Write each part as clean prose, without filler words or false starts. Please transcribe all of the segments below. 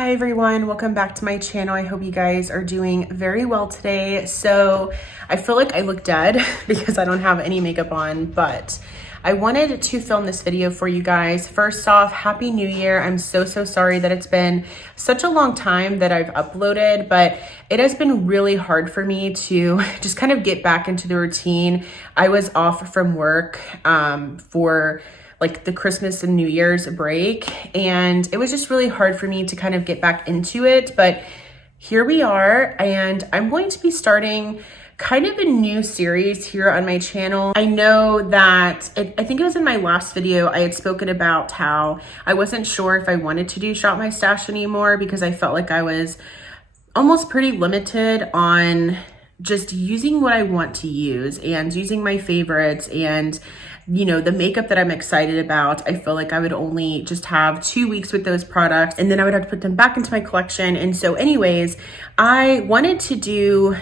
Hi everyone, welcome back to my channel. I hope you guys are doing very well today. So I feel like I look dead because I don't have any makeup on, but I wanted to film this video for you guys. First off, Happy New Year. I'm so sorry that it's been such a long time that I've uploaded, but it has been really hard for me to just kind of get back into the routine. I was off from work for like the Christmas and New Year's break, and it was just really hard for me to kind of get back into it, but here we are, and I'm going to be starting kind of a new series here on my channel. I know that, I think it was in my last video, I had spoken about how I wasn't sure if I wanted to do Shop My Stash anymore because I felt like I was almost pretty limited on just using what I want to use and using my favorites and the makeup that I'm excited about. I feel like I would only just have 2 weeks with those products and then I would have to put them back into my collection. And so anyways, I wanted to do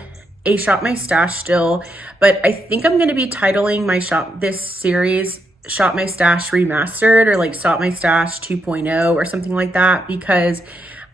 a Shop My Stash still, but I think I'm going to be titling this series Shop My Stash Remastered or like Shop My Stash 2.0 or something like that, because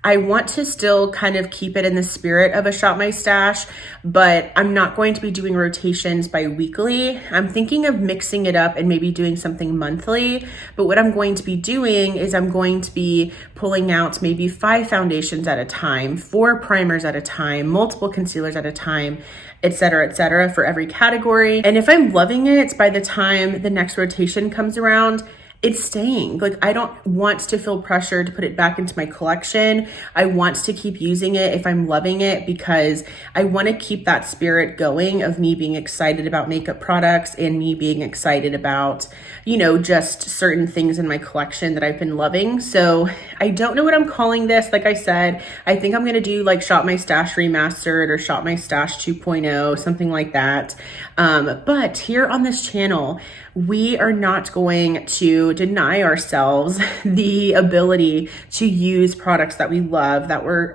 I want to still kind of keep it in the spirit of a Shop My Stash, but I'm not going to be doing rotations bi-weekly. I'm thinking of mixing it up and maybe doing something monthly, but what I'm going to be doing is I'm going to be pulling out maybe 5 foundations at a time, 4 primers at a time, multiple concealers at a time, etc., for every category. And if I'm loving it, by the time the next rotation comes around, it's staying. Like, I don't want to feel pressure to put it back into my collection. I want to keep using it if I'm loving it, because I want to keep that spirit going of me being excited about makeup products and me being excited about, just certain things in my collection that I've been loving. So I don't know what I'm calling this. Like I said, I think I'm going to do like Shop My Stash Remastered or Shop My Stash 2.0, something like that. But here on this channel, we are not going to deny ourselves the ability to use products that we love,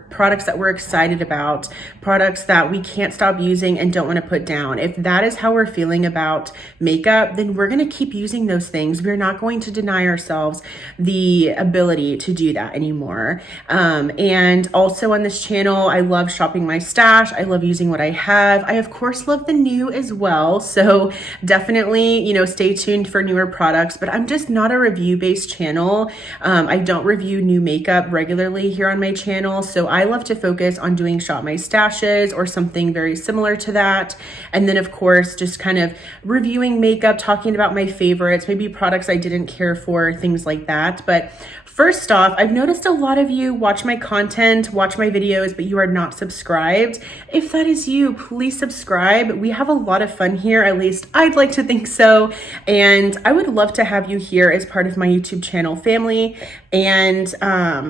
products that we're excited about, products that we can't stop using and don't want to put down. If that is how we're feeling about makeup, then we're going to keep using those things. We're not going to deny ourselves the ability to do that anymore. And also on this channel, I love shopping my stash. I love using what I have. I of course love the new as well. So definitely, stay tuned for newer products, but I'm just not a review-based channel. I don't review new makeup regularly here on my channel, so I love to focus on doing Shop My Stashes or something very similar to that. And then of course, just kind of reviewing makeup, talking about my favorites, maybe products I didn't care for, things like that. But first off, I've noticed a lot of you watch my content, watch my videos, but you are not subscribed. If that is you, please subscribe. We have a lot of fun here, at least I'd like to think so. And I would love to have you here as part of my YouTube channel family. And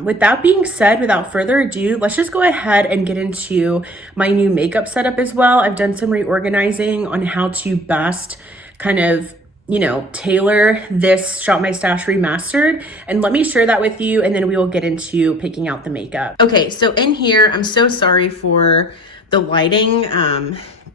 with that being said, without further ado, let's just go ahead and get into my new makeup setup as well. I've done some reorganizing on how to best kind of tailor this Shop My Stash Remastered, and let me share that with you, and then we will get into picking out the makeup. Okay, so in here, I'm so sorry for the lighting,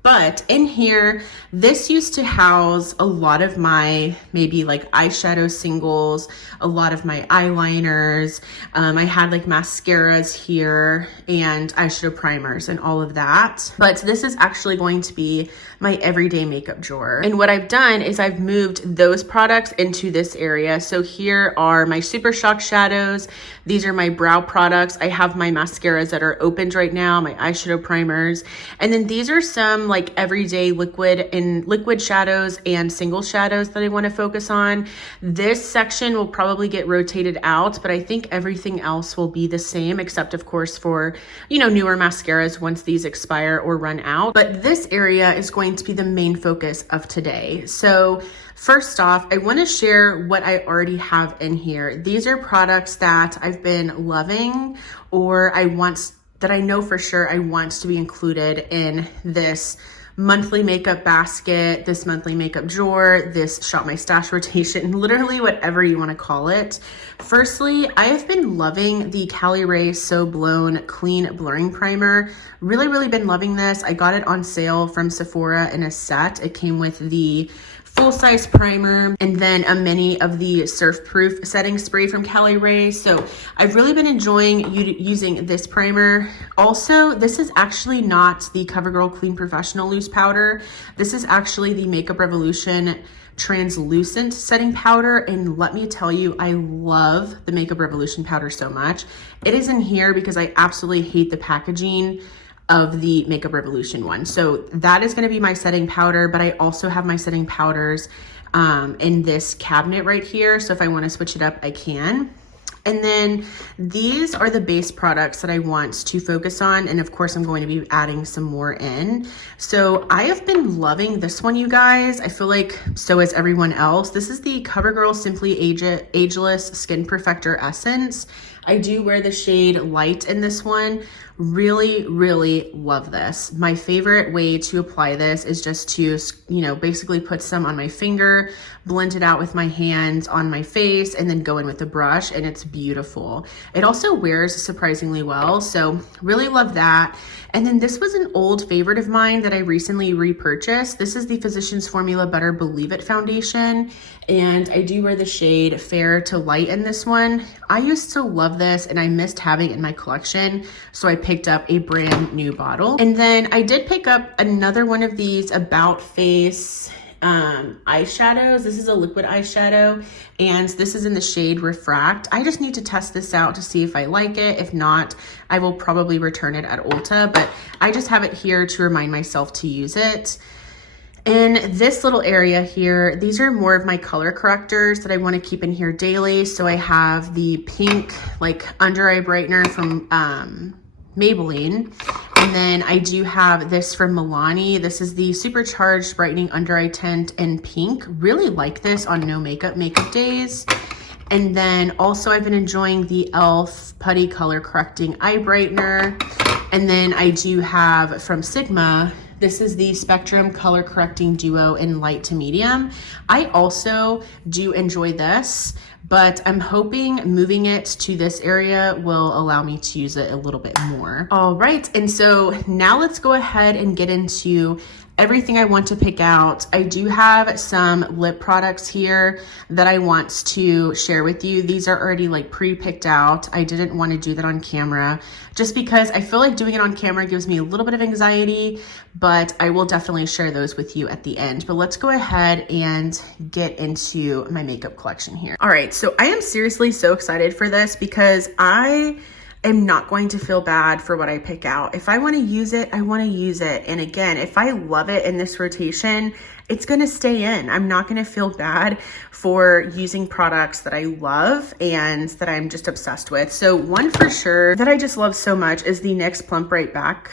but in here, this used to house a lot of my maybe like eyeshadow singles, a lot of my eyeliners. I had like mascaras here and eyeshadow primers and all of that. But this is actually going to be my everyday makeup drawer. And what I've done is I've moved those products into this area. So here are my Super Shock shadows. These are my brow products. I have my mascaras that are opened right now, my eyeshadow primers. And then these are some like everyday liquid shadows and single shadows that I want to focus on. This section will probably get rotated out, but I think everything else will be the same, except of course for, newer mascaras once these expire or run out. But this area is going to be the main focus of today. So first off, I want to share what I already have in here. These are products that I've been loving, or that I know for sure I want to be included in this monthly makeup basket, this monthly makeup drawer, this Shop My Stash rotation, literally whatever you want to call it. Firstly, I have been loving the Caliray So Blown Clean Blurring Primer. Really been loving this. I got it on sale from Sephora in a set. It came with the full-size primer, and then a mini of the Surf Proof setting spray from Caliray. So I've really been enjoying using this primer. Also, this is actually not the CoverGirl Clean Professional Loose Powder. This is actually the Makeup Revolution translucent setting powder, and let me tell you, I love the Makeup Revolution powder so much. It is in here because I absolutely hate the packaging of the Makeup Revolution one. So that is going to be my setting powder, but I also have my setting powders in this cabinet right here. So if I want to switch it up, I can. And then these are the base products that I want to focus on. And of course, I'm going to be adding some more in. So I have been loving this one, you guys. I feel like so is everyone else. This is the CoverGirl Simply Ageless Skin Perfector Essence. I do wear the shade Light in this one. Really, really love this. My favorite way to apply this is just to, basically put some on my finger, blend it out with my hands on my face, and then go in with the brush, and it's beautiful. It also wears surprisingly well, so really love that. And then this was an old favorite of mine that I recently repurchased. This is the Physicians Formula Better Believe It foundation, and I do wear the shade Fair to Light in this one. I used to love this, and I missed having it in my collection, so I picked up a brand new bottle. And then I did pick up another one of these About Face eyeshadows. This is a liquid eyeshadow, and this is in the shade Refract. I just need to test this out to see if I like it. If not, I will probably return it at Ulta, but I just have it here to remind myself to use it. In this little area here, these are more of my color correctors that I want to keep in here daily. So I have the pink like under eye brightener from Maybelline. And then I do have this from Milani. This is the Supercharged Brightening Under Eye Tint in pink. Really like this on no makeup days. And then also I've been enjoying the e.l.f. Putty Color Correcting Eye Brightener. And then I do have from Sigma, this is the Spectrum Color Correcting Duo in light to medium. I also do enjoy this, but I'm hoping moving it to this area will allow me to use it a little bit more. All right, and so now let's go ahead and get into everything I want to pick out. I do have some lip products here that I want to share with you. These are already like pre-picked out. I didn't want to do that on camera just because I feel like doing it on camera gives me a little bit of anxiety, but I will definitely share those with you at the end. But let's go ahead and get into my makeup collection here. All right, so I am seriously so excited for this because I am not going to feel bad for what I pick out. If I want to use it, I want to use it. And again, if I love it in this rotation, it's going to stay in. I'm not going to feel bad for using products that I love and that I'm just obsessed with. So one for sure that I just love so much is the NYX Plump Right Back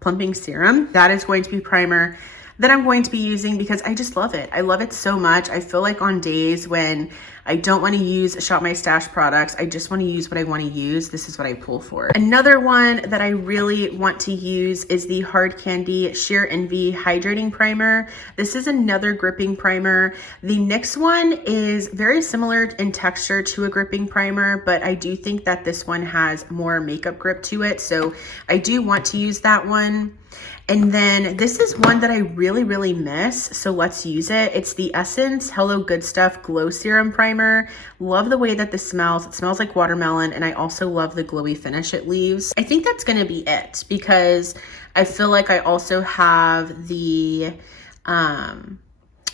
Plumping Serum. That is going to be primer that I'm going to be using because I just love it. I love it so much. I feel like on days when I don't want to use Shop My Stash products, I just want to use what I want to use. This is what I pull for. Another one that I really want to use is the Hard Candy Sheer Envy Hydrating Primer. This is another gripping primer. The NYX one is very similar in texture to a gripping primer, but I do think that this one has more makeup grip to it. So I do want to use that one. And then this is one that I really, really miss, so let's use it. It's the Essence Hello Good Stuff Glow Serum Primer. Love the way that this smells. It smells like watermelon, and I also love the glowy finish it leaves. I think that's gonna be it because I feel like I also have the,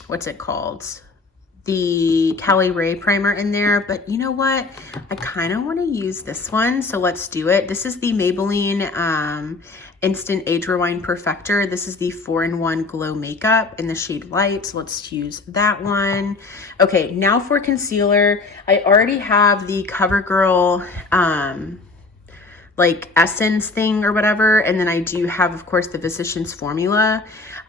what's it called? The Caliray primer in there, but you know what? I kind of want to use this one, so let's do it. This is the Maybelline Instant Age Rewind Perfector. This is the 4-in-1 Glow Makeup in the shade Light, so let's use that one. Okay, now for concealer. I already have the CoverGirl like essence thing or whatever, and then I do have, of course, the Physicians Formula.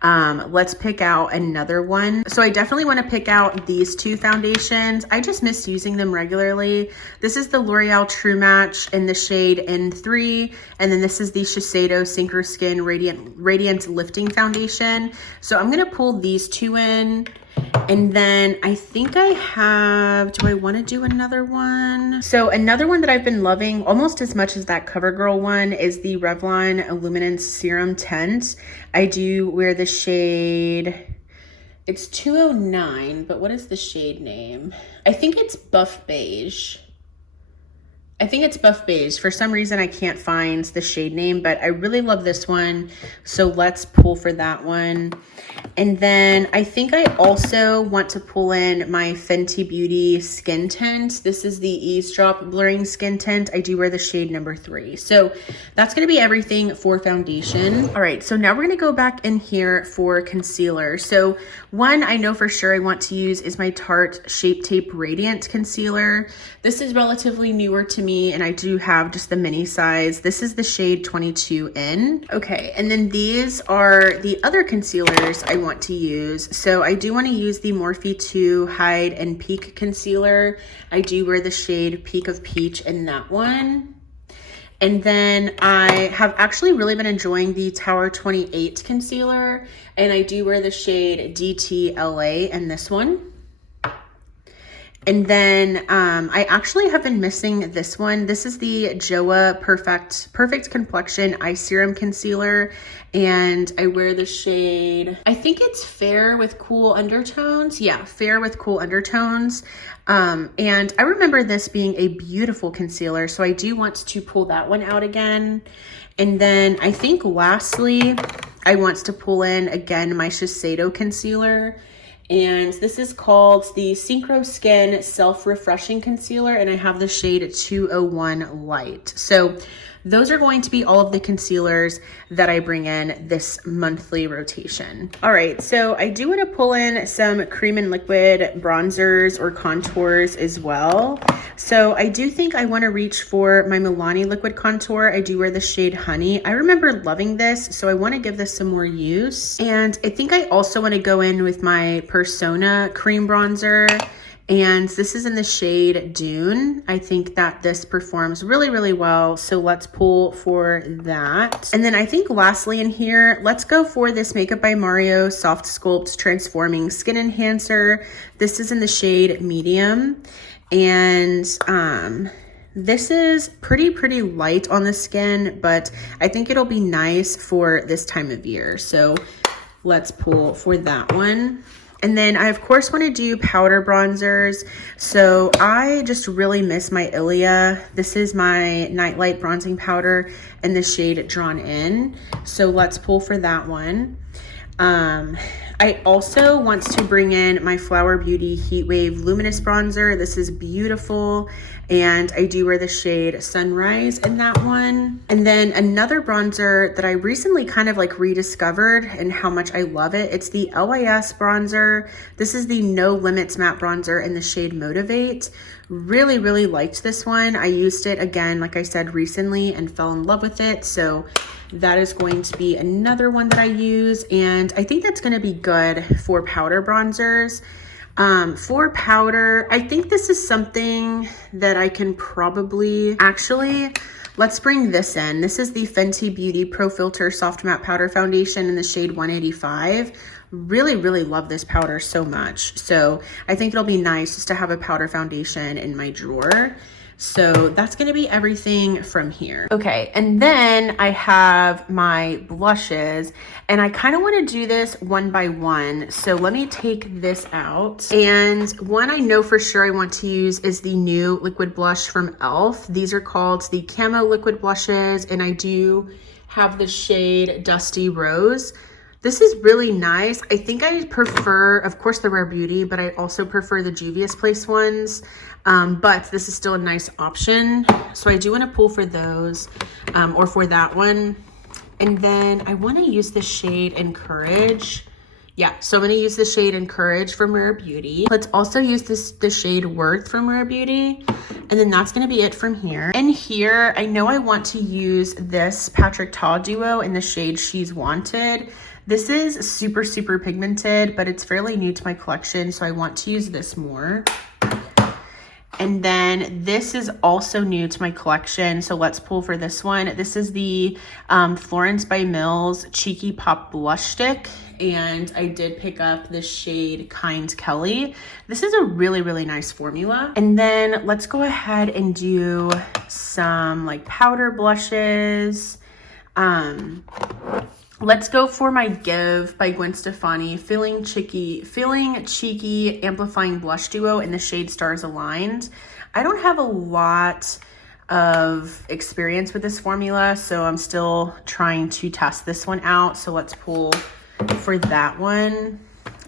Let's pick out another one. So I definitely want to pick out these two foundations. I just miss using them regularly. This is the L'Oreal True Match in the shade N3, and then this is the Shiseido Synchro Skin Radiant Lifting Foundation. So I'm gonna pull these two in, and then I think I have, do I want to do another one? So another one that I've been loving almost as much as that CoverGirl one is the Revlon Illuminance Serum Tint. I do wear the shade It's 209, but what is the shade name? I think it's Buff Beige. I think it's Buff Beige. For some reason, I can't find the shade name, but I really love this one. So let's pull for that one. And then I think I also want to pull in my Fenty Beauty skin tint. This is the Eavesdrop Blurring Skin Tint. I do wear the shade number 3. So that's going to be everything for foundation. All right, so now we're going to go back in here for concealer. So one I know for sure I want to use is my Tarte Shape Tape Radiant Concealer. This is relatively newer to me, and I do have just the mini size. This is the shade 22N. Okay, and then these are the other concealers I want to use. So I do want to use the Morphe 2 Hide and Peak Concealer. I do wear the shade Peak of Peach in that one. And then I have actually really been enjoying the Tower 28 concealer, and I do wear the shade DTLA in this one. And then I actually have been missing this one. This is the JOAH Perfect Complexion Eye Serum Concealer, and I wear the shade, I think it's Fair with Cool Undertones. Yeah, Fair with Cool Undertones. And I remember this being a beautiful concealer, so I do want to pull that one out again. And then I think lastly, I want to pull in again my Shiseido concealer. And this is called the Synchro Skin Self-Refreshing Concealer, and I have the shade 201 Light. So those are going to be all of the concealers that I bring in this monthly rotation. All right, so I do want to pull in some cream and liquid bronzers or contours as well. So I do think I want to reach for my Milani liquid contour. I do wear the shade Honey. I remember loving this, so I want to give this some more use. And I think I also want to go in with my Persona cream bronzer. And this is in the shade Dune. I think that this performs really, really well. So let's pull for that. And then I think lastly in here, let's go for this Makeup by Mario Soft Sculpt Transforming Skin Enhancer. This is in the shade Medium. And this is pretty light on the skin, but I think it'll be nice for this time of year. So let's pull for that one. And then I, of course, want to do powder bronzers. So I just really miss my Ilia. This is my Nightlight Bronzing Powder in the shade Drawn In. So let's pull for that one. I also want to bring in my Flower Beauty Heat Wave Luminous Bronzer. This is beautiful, and I do wear the shade Sunrise in that one. And then another bronzer that I recently kind of like rediscovered and how much I love it. It's the LYS bronzer. This is the No Limits matte bronzer in the shade Motivate. Really, really liked this one. I used it again, like I said, recently and fell in love with it. So that is going to be another one that I use. And I think that's going to be good for powder bronzers. For powder, I think this is something that I can probably, actually, let's bring this in. This is the Fenty Beauty Pro Filter Soft Matte Powder Foundation in the shade 185. Really, really love this powder so much. So I think it'll be nice just to have a powder foundation in my drawer. So that's going to be everything from here. Okay, and then I have my blushes, and I kind of want to do this one by one. So let me take this out. And one I know for sure I want to use is the new liquid blush from e.l.f. These are called the Camo Liquid Blushes, and I do have the shade Dusty Rose. This is really nice. I think I prefer, of course, the Rare Beauty, but I also prefer the Juvia's Place ones. But this is still a nice option. So I do want to pull for those, or for that one. And then I want to use the shade Encourage. Yeah, so I'm going to use the shade Encourage from Rare Beauty. Let's also use the shade Worth from Rare Beauty. And then that's going to be it from here. And here, I know I want to use this Patrick Ta duo in the shade She's Wanted. This is super, super pigmented, but it's fairly new to my collection, so I want to use this more. And then this is also new to my collection, so let's pull for this one. This is the Florence by Mills Cheeky Pop Blush Stick, and I did pick up the shade Kind Kelly. This is a really, really nice formula. And then let's go ahead and do some like powder blushes. Let's go for my Give by Gwen Stefani Feeling Cheeky Amplifying Blush Duo in the shade Stars Aligned. I don't have a lot of experience with this formula, so I'm still trying to test this one out. So let's pull for that one.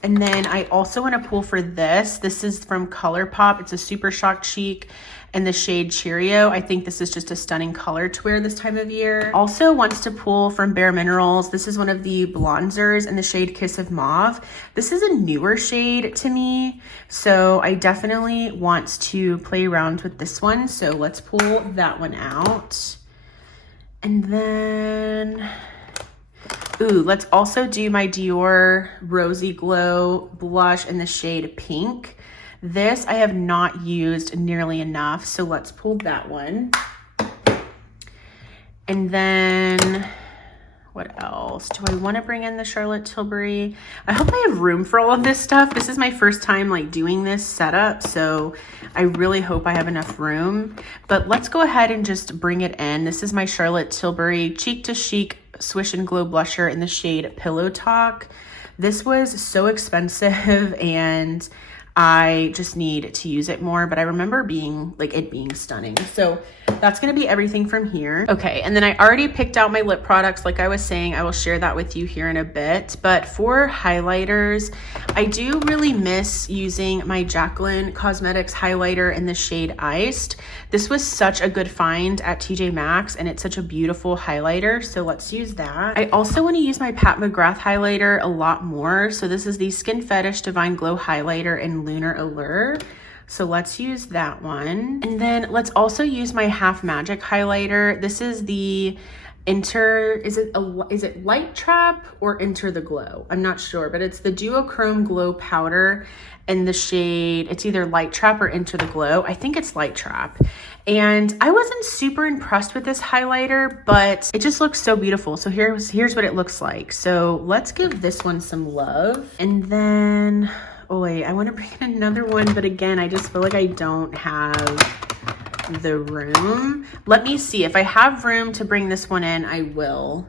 And then I also want to pull for this. This is from ColourPop. It's a Super Shock Cheek in the shade Cheerio. I think this is just a stunning color to wear this time of year. Also wants to pull from Bare Minerals. This is one of the bronzers in the shade Kiss of Mauve. This is a newer shade to me, so I definitely want to play around with this one. So let's pull that one out. And then, ooh, let's also do my Dior Rosy Glow blush in the shade Pink. This I have not used nearly enough, so let's pull that one. And then what else? Do I want to bring in the Charlotte Tilbury? I hope I have room for all of this stuff. This is my first time like doing this setup, so I really hope I have enough room. But let's go ahead and just bring it in. This is my Charlotte Tilbury Cheek to Chic Swish and Glow blusher in the shade Pillow Talk. This was so expensive and I just need to use it more, but I remember it being stunning. So that's gonna be everything from here. Okay, and then I already picked out my lip products. Like I was saying, I will share that with you here in a bit. But for highlighters, I do really miss using my Jaclyn Cosmetics highlighter in the shade Iced. This was such a good find at TJ Maxx, and it's such a beautiful highlighter, so let's use that. I also wanna use my Pat McGrath highlighter a lot more. So this is the Skin Fetish Divine Glow highlighter in Lunar Allure. So let's use that one. And then let's also use my Half Magic highlighter. This is the is it Light Trap or Enter the Glow? I'm not sure, but it's the Duochrome Glow Powder in the shade, it's either Light Trap or Enter the Glow. I think it's Light Trap. And I wasn't super impressed with this highlighter, but it just looks so beautiful. So here's what it looks like. So let's give this one some love. And then, oh wait, I want to bring in another one, but again, I just feel like I don't have the room. Let me see if I have room to bring this one in. I will.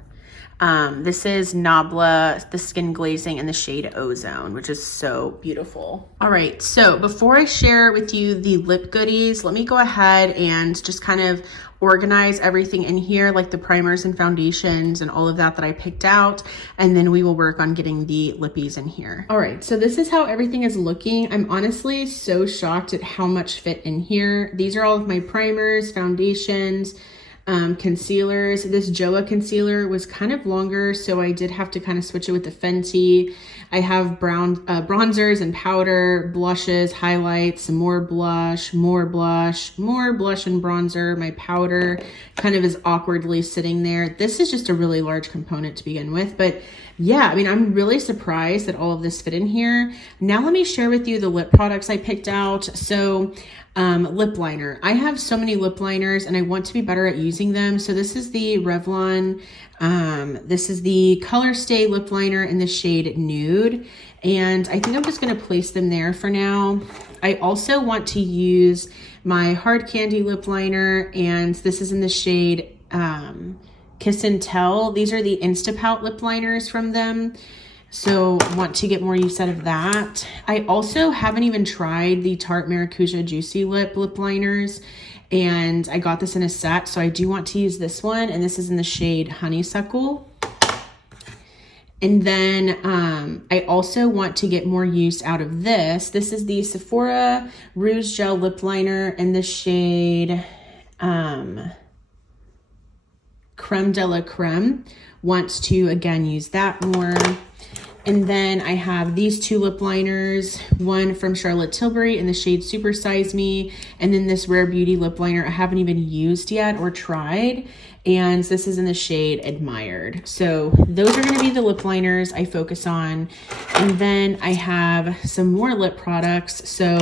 This is Nabla, the Skin Glazing in the shade Ozone, which is so beautiful. All right, so before I share with you the lip goodies, let me go ahead and just kind of organize everything in here, like the primers and foundations and all of that I picked out, and then we will work on getting the lippies in here. All right, so this is how everything is looking. I'm honestly so shocked at how much fit in here. These are all of my primers, foundations, concealers. This Joa concealer was kind of longer, so I did have to kind of switch it with the Fenty. I have bronzers and powder, blushes, highlights, some more blush, more blush and bronzer. My powder kind of is awkwardly sitting there. This is just a really large component to begin with, but yeah, I mean, I'm really surprised that all of this fit in here. Now let me share with you the lip products I picked out. So lip liner. I have so many lip liners and I want to be better at using them. So this is the Revlon, this is the Color Stay lip liner in the shade Nude. And I think I'm just going to place them there for now. I also want to use my Hard Candy lip liner, and this is in the shade Kiss and Tell. These are the Instapout lip liners from them. So want to get more use out of that. I also haven't even tried the Tarte Maracuja Juicy lip liners, and I got this in a set, so I do want to use this one, and this is in the shade Honeysuckle. And then I also want to get more use out of this. This is the Sephora Rouge Gel lip liner in the shade Creme de la Creme. Want to again use that more. And then I have these two lip liners, one from Charlotte Tilbury in the shade Super Size Me, and then this Rare Beauty lip liner I haven't even used yet or tried, and this is in the shade Admired. So those are going to be the lip liners I focus on. And then I have some more lip products. So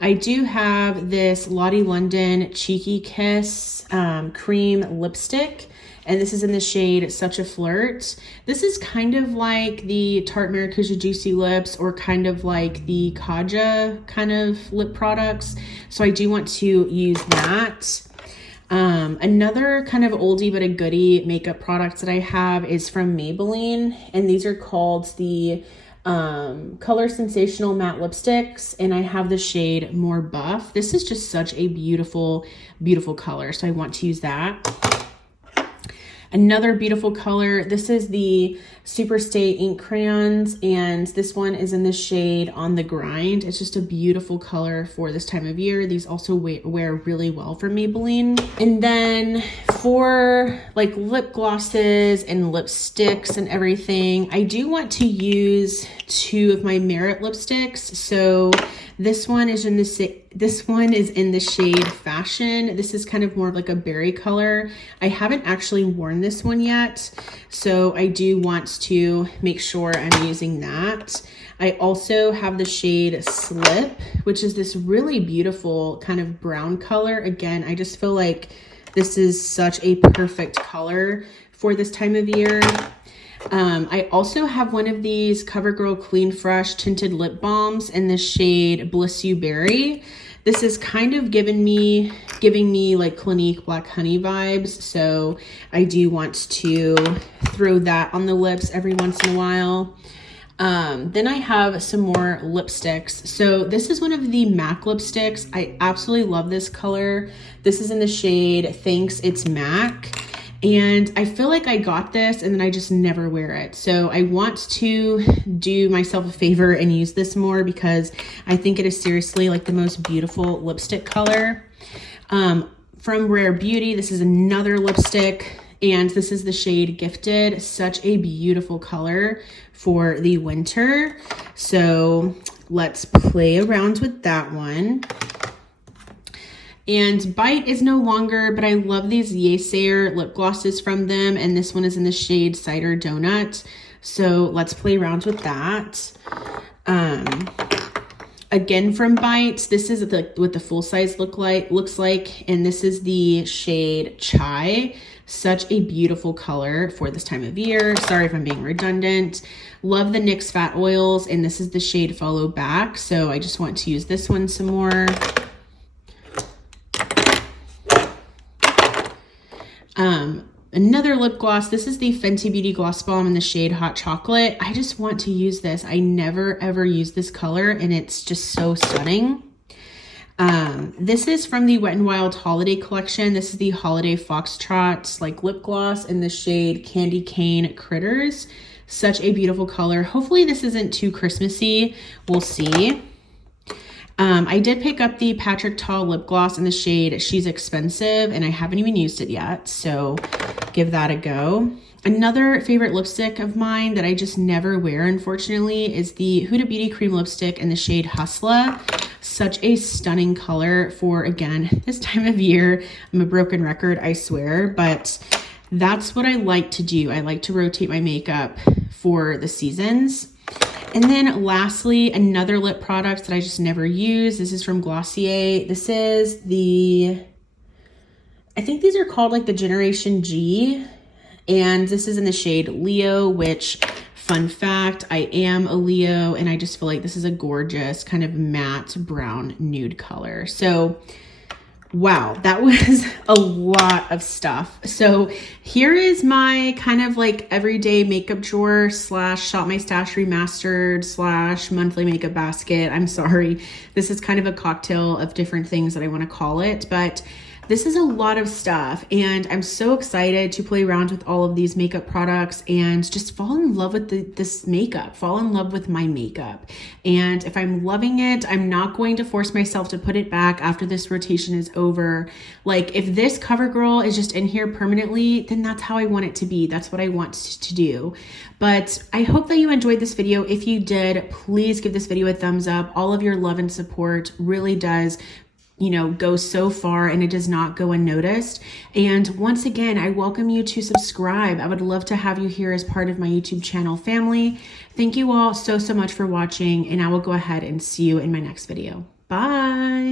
I do have this Lottie London Cheeky Kiss cream lipstick, and this is in the shade Such a Flirt. This is kind of like the Tarte Maracuja Juicy Lips, or kind of like the Kaja kind of lip products. So I do want to use that. Another kind of oldie but a goodie makeup product that I have is from Maybelline, and these are called the Color Sensational Matte Lipsticks, and I have the shade More Buff. This is just such a beautiful, beautiful color, so I want to use that. Another beautiful color, this is the Superstay ink crayons, and this one is in the shade On the Grind. It's just a beautiful color for this time of year. These also wear really well for Maybelline. And then for like lip glosses and lipsticks and everything, I do want to use two of my Merit lipsticks. So this one is in the shade Fashion. This is kind of more of like a berry color. I haven't actually worn this one yet, so I do want to make sure I'm using that. I also have the shade Slip, which is this really beautiful kind of brown color. Again, I just feel like this is such a perfect color for this time of year. I also have one of these CoverGirl Clean Fresh tinted lip balms in the shade Bliss You Berry. This is kind of giving me like Clinique Black Honey vibes, so I do want to throw that on the lips every once in a while. Then I have some more lipsticks. So this is one of the MAC lipsticks. I absolutely love this color. This is in the shade Thanks It's MAC. And I feel like I got this and then I just never wear it. So I want to do myself a favor and use this more because I think it is seriously like the most beautiful lipstick color. From Rare Beauty, this is another lipstick, and this is the shade Gifted. Such a beautiful color for the winter. So let's play around with that one. And Bite is no longer, but I love these Yeasayer lip glosses from them. And this one is in the shade Cider Donut. So let's play around with that. Again from Bite, this is what the full size looks like. And this is the shade Chai. Such a beautiful color for this time of year. Sorry if I'm being redundant. Love the NYX Fat Oils. And this is the shade Follow Back. So I just want to use this one some more. Another lip gloss. This is the Fenty Beauty Gloss Balm in the shade Hot Chocolate. I just want to use this. I never ever use this color and it's just so stunning. This is from the Wet n Wild Holiday Collection. This is the Holiday Foxtrot like lip gloss in the shade Candy Cane Critters. Such a beautiful color. Hopefully this isn't too Christmassy. We'll see. I did pick up the Patrick Ta lip gloss in the shade She's Expensive, and I haven't even used it yet, so give that a go. Another favorite lipstick of mine that I just never wear, unfortunately, is the Huda Beauty Cream Lipstick in the shade Hustla. Such a stunning color for, again, this time of year. I'm a broken record, I swear, but that's what I like to do. I like to rotate my makeup for the seasons. And then lastly, another lip product that I just never use. This is from Glossier. This is I think these are called like the Generation G. And this is in the shade Leo, which, fun fact, I am a Leo. And I just feel like this is a gorgeous kind of matte brown nude color. So wow, that was a lot of stuff. So here is my kind of like everyday makeup drawer / Shop My Stash Remastered / monthly makeup basket. I'm sorry. This is kind of a cocktail of different things that I want to call it, but this is a lot of stuff, and I'm so excited to play around with all of these makeup products and just fall in love with this makeup, fall in love with my makeup. And if I'm loving it, I'm not going to force myself to put it back after this rotation is over. Like if this CoverGirl is just in here permanently, then that's how I want it to be. That's what I want to do. But I hope that you enjoyed this video. If you did, please give this video a thumbs up. All of your love and support really does go so far, and it does not go unnoticed. And once again, I welcome you to subscribe. I would love to have you here as part of my YouTube channel family. Thank you all so much for watching, and I will go ahead and see you in my next video. Bye.